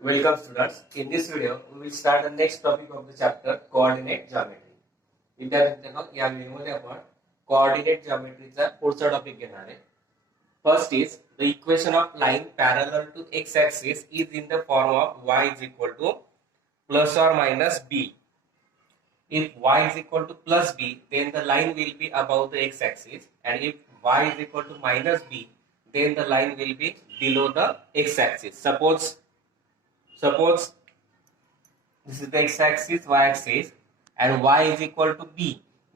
Welcome students. In this video, we will start the next topic of the chapter, coordinate geometry. विद्यार्थ्यांनो या व्हिडिओमध्ये आपण coordinate जिओमेट्रीचा पुढचा topic घेणार आहे. First is the equation of line parallel to x axis is in the form of y is equal to plus or minus b. If y is equal to plus b, then the line will be above the x axis, and if y is equal to minus b, then the line will be below the x axis. Suppose this is the x axis, y axis, and y is equal to b,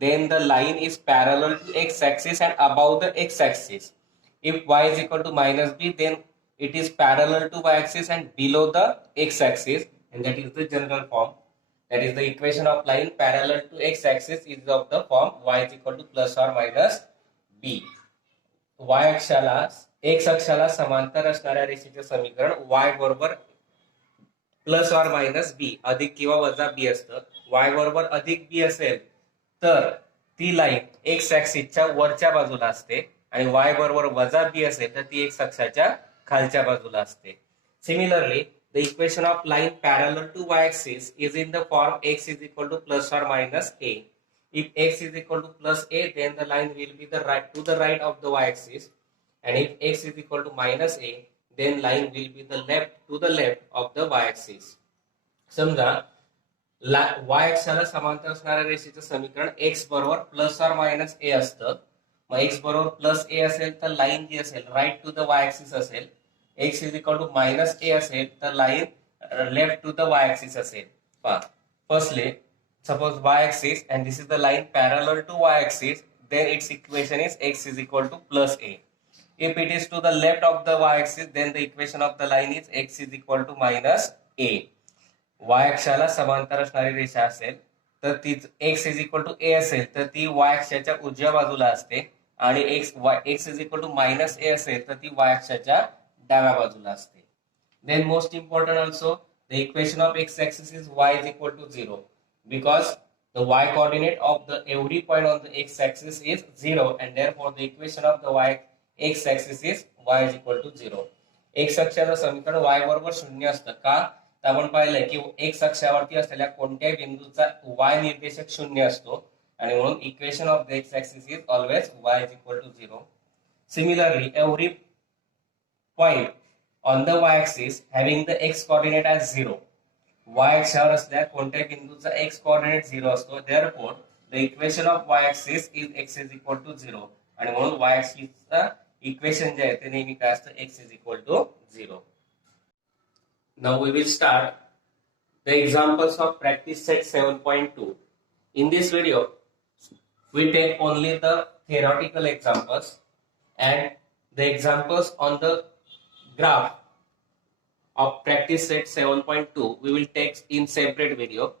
then the line is parallel to x axis and above the x axis. If y is equal to minus b, then it is parallel to y axis and below the x axis, and that is the general form. That is the equation of line parallel to x axis is of the form y is equal to plus or minus b. y अक्षाला x अक्षाला समांतर असणाऱ्या रेषेचे समीकरण y बरोबर plus or minus B अधिक किंवा वजा B असतं. y बरोबर अधिक बी असेल तर ती लाईन एक्स ऍक्सिसच्या वरच्या बाजूला असते आणि y बरोबर वजा बी असेल तर ती एक्स अक्षाच्या खालच्या बाजूला असते. Similarly the equation of line parallel to y-axis is in the form x is equal to plus or minus a. If x is equal to plus a, then the line will be to the right of the y-axis, and if x is equal to minus a, then line will be to the left of the y-axis. समजा y अक्षाला समांतर असणाऱ्या रेषेचं समीकरण x बरोबर plus or minus a असतं. मग x बरोबर plus a असेल तर line जी असेल राईट टू द y-axis असेल. x is equal to minus a असेल तर line left to the y axis असेल. Firstly, suppose y axis and this is the line parallel to y axis, then its equation is x is equal to plus a. If it is to the left of the y axis, then the equation of the line is x is equal to minus a. y अक्षाला समांतर असणारी रेषा असेल तर ती x is equal to a असेल तर ती y अक्षाच्या उजव्या बाजूला असते, आणि x is equal to minus a असेल तर ती y अक्षाच्या डाव्या बाजूला असते. Then most important also, the equation of x axis is y is equal to 0, because the y coordinate of the every point on the x axis is 0, and therefore the equation of the x axis is y is equal to 0. x अक्षाचं समीकरण y बरोबर 0 असतं. का तर आपण पाहिलंय की x अक्षावरती असलेल्या कोणत्याही बिंदूचा y निर्देशक 0 असतो, आणि म्हणून equation of the x axis is always y is equal to 0. Similarly, every point on the y-axis having the x coordinate as 0. y अक्षावर असलेल्या कोणत्याही बिंदूचा x coordinate 0 असतो. Therefore, the equation of y-axis is x is equal to 0, आणि म्हणून y-axis चा equation जे आहे ते नेहमी काय असतं, x is equal to 0. Now we will start the examples of practice set 7.2. In this video, we take only the theoretical examples, and the examples on the graph of practice set 7.2 we will take in separate video.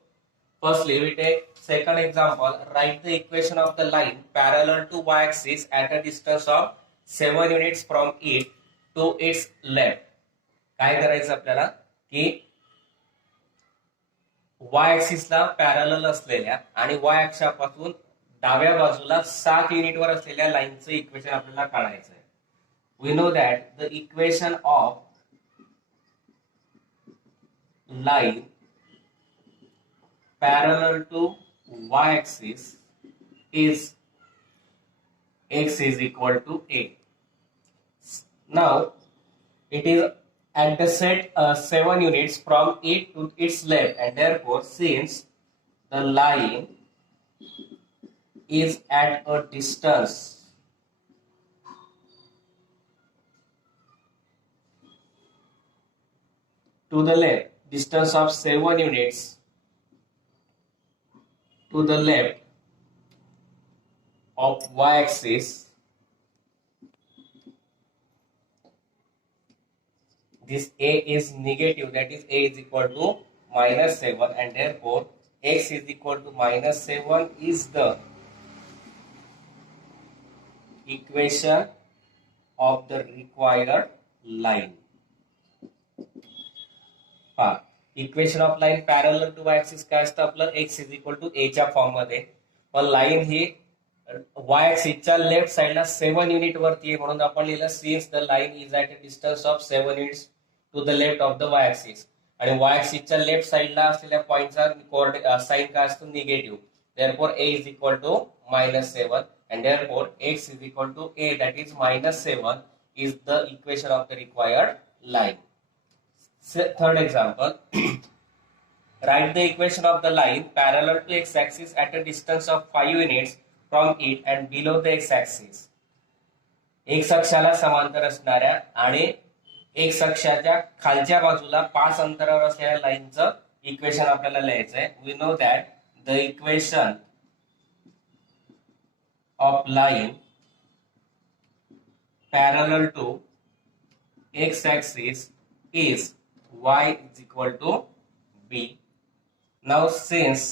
Firstly, we take second example. Write the equation of the line parallel to y-axis at a distance of 7 units from it to its left. काय करायचं आपल्याला की y-axis ला parallel असलेल्या आणि y अक्षापासून डाव्या बाजूला 7 युनिटवर असलेल्या लाईनचं इक्वेशन आपल्याला काढायचं आहे. We know that the equation of line parallel to y-axis is x is equal to a. Now it is at the set 7 units from it to its left, and therefore since the line is at a distance to the left, distance of 7 units to the left of y-axis, this a is negative, that is a is equal to minus 7, and therefore x is equal to minus 7 is the equation of the required line. Equation of line parallel to y axis काय असतं आपलं, x is equal to a च्या form मध्ये. पण line ही वाय ऍक्सिसच्या left साइडला 7 unit वरती आहे, म्हणून आपण लिहिलं since the line is at a distance of 7 units to the left of the y axis. आणि y ऍक्सिसच्या लेफ्ट साइडला असलेल्या पॉइंटचा साइन काय असतो negative. therefore a is equal to -7 and therefore x is equal to a, that is -7 is the equation of the required line. Third example, write the equation of the line parallel to x-axis at a distance of 5 units from it and below the x-axis. x अक्षाला समांतर असणाऱ्या आणि x अक्षाच्या खालच्या बाजूला 5 अंतरावर असलेल्या लाईनचं equation आपल्याला लिहायचं आहे. We know that the equation of line parallel to x-axis is y is equal to b. Now since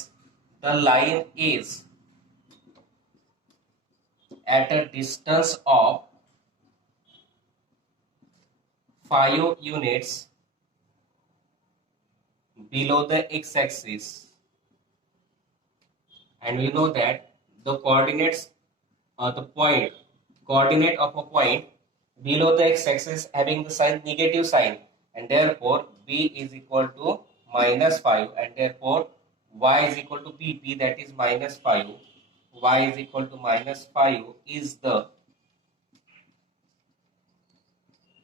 the line is at a distance of 5 units below the x-axis and we know that the coordinates the coordinate of a point below the x-axis having the sign negative sign, and therefore b is equal to -5 and therefore y is equal to pp, that is -5. Y is equal to -5 is the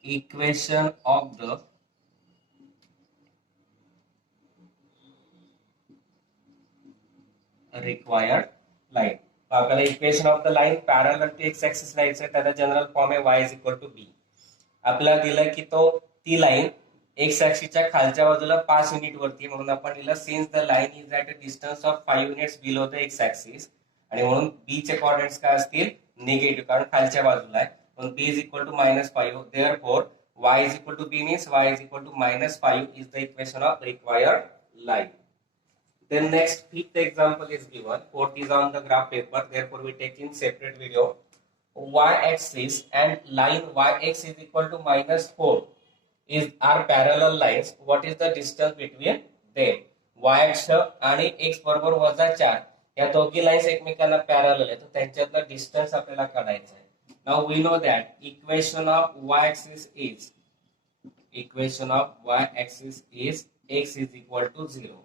equation of the required line. आपल्याला equation of the line parallel to x axis लिहायचं, त्याचा general form आहे y is equal to b. आपल्याला दिलं की ती line x ऍक्सिसच्या खालच्या बाजूला 5 युनिट वरती, म्हणून आपण लिहिलं since the line is at a distance of 5 units below the x axis, आणि म्हणून बी चे कोऑर्डिनेट्स काय असतील निगेटिव्ह, कारण खालच्या बाजूला आहे, म्हणून b is equal to -5. Therefore y is equal to b means y is equal to -5 is the equation of required line. Then next fifth example is given. Fourth is on the graph paper. Therefore, we take in separate video. Y-axis and line y-x is equal to -4 are parallel lines. What is the distance between them? Y-अक्ष आणि x बरोबर -4 या दोघी lines एकमेकांना parallel आहेत, तर त्यांच्यातलं distance आपल्याला काढायचं आहे. Now we know that equation of y-axis is x is equal to 0.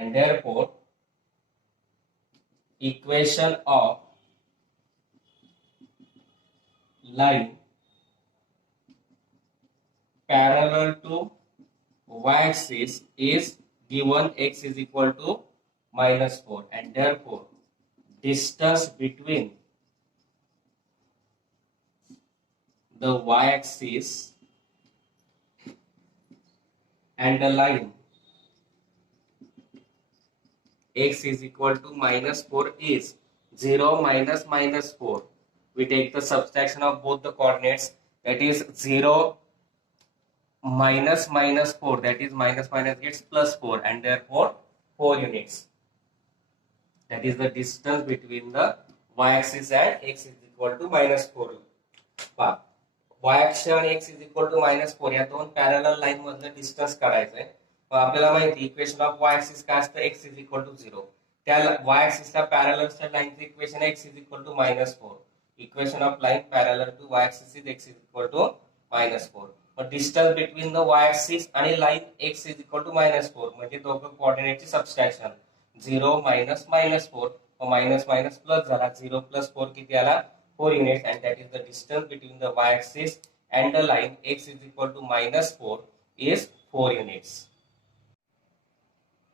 And therefore equation of line parallel to y-axis is given x is equal to -4, and therefore distance between the y-axis and the line x is equal to -4 is 0 minus -4. We take the subtraction of both the coordinates, that is 0 minus -4, that is minus gets +4, and therefore 4 units. That is the distance between the y-axis and x is equal to -4. y-अक्ष आणि x is equal to -4 या दोन parallel line मधलं distance काढायचं आहे. आपल्याला माहिती equation of y axis काय असतं x इज इक्वल टू 0. त्या y ऍक्सिसला पॅरललच्या लाईनचं equation x is equal to -4. Equation of line parallel to y axis is x is equal to -4. मग distance between the y axis आणि line x is equal to -4 म्हणजे दोघं कोऑर्डिनेटची subtraction 0 minus -4 minus minus plus झाला 0 plus 4 किती आला 4 units, and that is the distance between the y axis and the line x is equal to -4 is 4 units.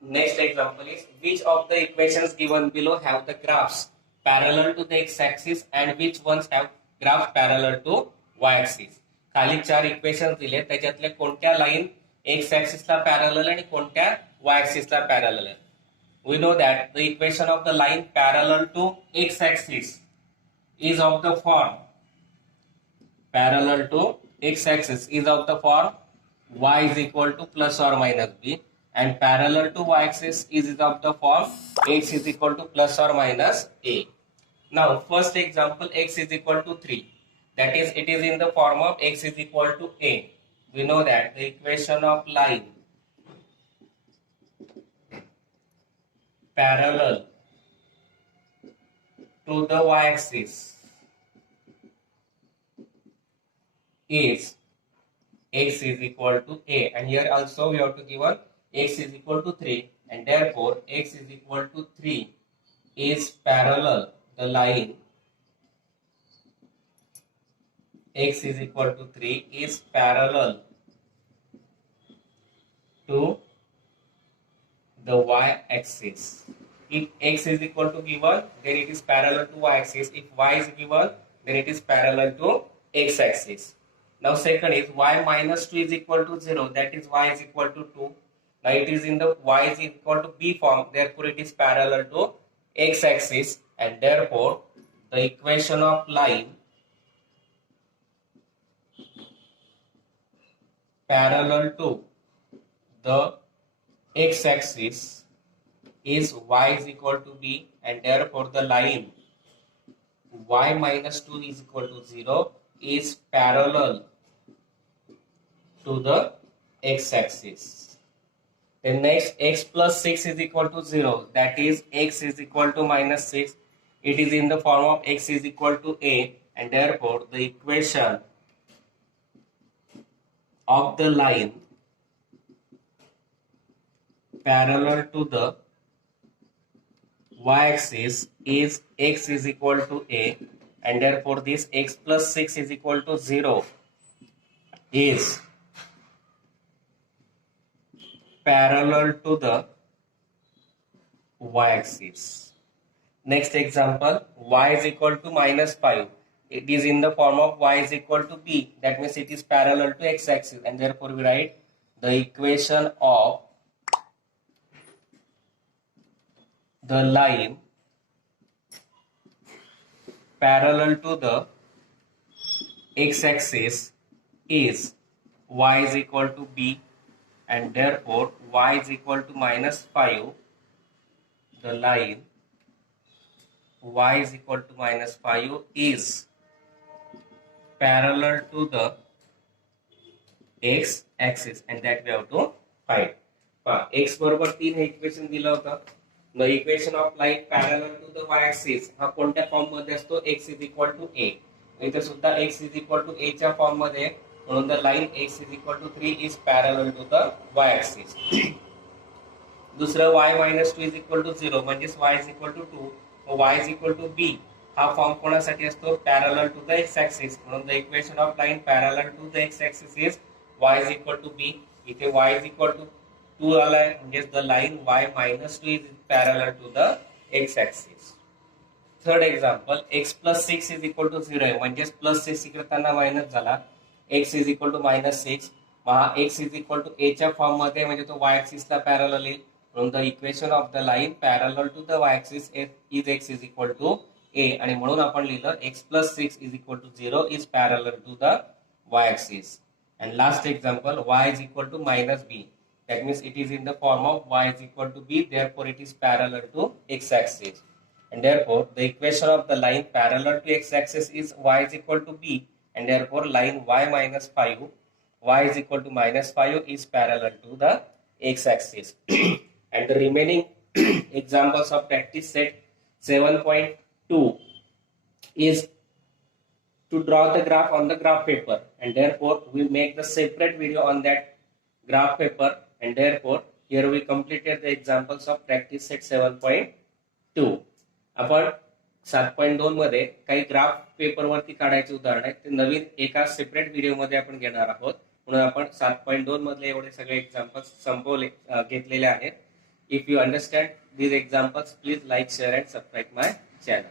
Next example is, which of the equations given below have the graphs parallel to the x-axis and which ones have graphs parallel to y-axis? खाली 4 equations दिले, त्याच्यातले कोणत्या line x axis ला parallel आणि कोणत्या y axis ला parallel आहे. We know that the equation of the line parallel to x-axis is of the form y is equal to plus or minus b, and parallel to y-axis is of the form x is equal to plus or minus a. Now first example, x is equal to 3, that is it is in the form of x is equal to a. We know that the equation of line parallel to the y-axis is x is equal to a, and here also we have to given x is equal to 3, and therefore x is equal to 3 is parallel, the line x is equal to 3 is parallel to the y-axis. If x is equal to given, then it is parallel to y-axis. If y is given, then it is parallel to x-axis. Now second is y minus 2 is equal to 0, that is y is equal to 2. Now it is in the y is equal to b form, therefore it is parallel to x-axis, and therefore the equation of line parallel to the x-axis is y is equal to b, and therefore the line y minus 2 is equal to 0 is parallel to the x-axis. Then next, x plus 6 is equal to 0, that is x is equal to minus 6. It is in the form of x is equal to a, and therefore the equation of the line parallel to the y-axis is x is equal to a, and therefore this x plus 6 is equal to 0 is parallel to the y-axis. Next example, y is equal to minus 5. It is in the form of y is equal to b, that means it is parallel to x-axis, and therefore we write the equation of the line parallel to the x-axis is y is equal to b, and therefore y is equal to minus 5. The line y is equal to minus 5 is parallel to the x-axis, and that we have to find. x बरोबर 3 हे equation दिलं होतं. The equation of line parallel to the y-axis हा कोणत्या form मध्ये असतो? x is equal to a. इथे सुद्धा x is equal to a च्या फॉर्म मध्ये, म्हणून the line x is equal to 3 is parallel to the y-axis. दुसरं y minus 2 is equal to 0, म्हणजेच y is equal to 2. y is equal to b हा form कोणासाठी असतो? Parallel to the x axis, म्हणून the equation of line parallel to the x axis is y is equal to b. इथे y is equal to 2 आलाय, म्हणजे the line y minus 2 is parallel to the x axis. Third example, x plus 6 is equal to 0 आहे, म्हणजे plus 6 इकडे minus झाला, x is equal to minus 6. x is equal to a च्या form मध्ये, म्हणजे तो y axis ला parallel येईल, म्हणून the equation of the line parallel to the y axis is x is equal to a, आणि म्हणून आपण लिहिलं x plus 6 is equal to 0 is parallel to the y axis. And last example, y is equal to minus b, that means it is in the form of y is equal to b, therefore it is parallel to x axis, and therefore the equation of the line parallel to x axis is y is equal to b, and therefore line y minus 5, y is equal to minus 5 is parallel to the x axis. And the remaining examples of practice set 7.2 is to draw the graph on the graph paper, and therefore we make the separate video on that graph paper, and therefore here we completed the examples of practice set 7.2. आपण 7.2 मध्ये काही graph paper वरती काढायचे उदाहरण आहेत, ते नवीन एका separate video मध्ये आपण घेणार आहोत, म्हणून आपण 7.2 मधले एवढे सगळे एक्झाम्पल्स घेतलेले आहेत. If you understand these examples, please like, share and subscribe my channel.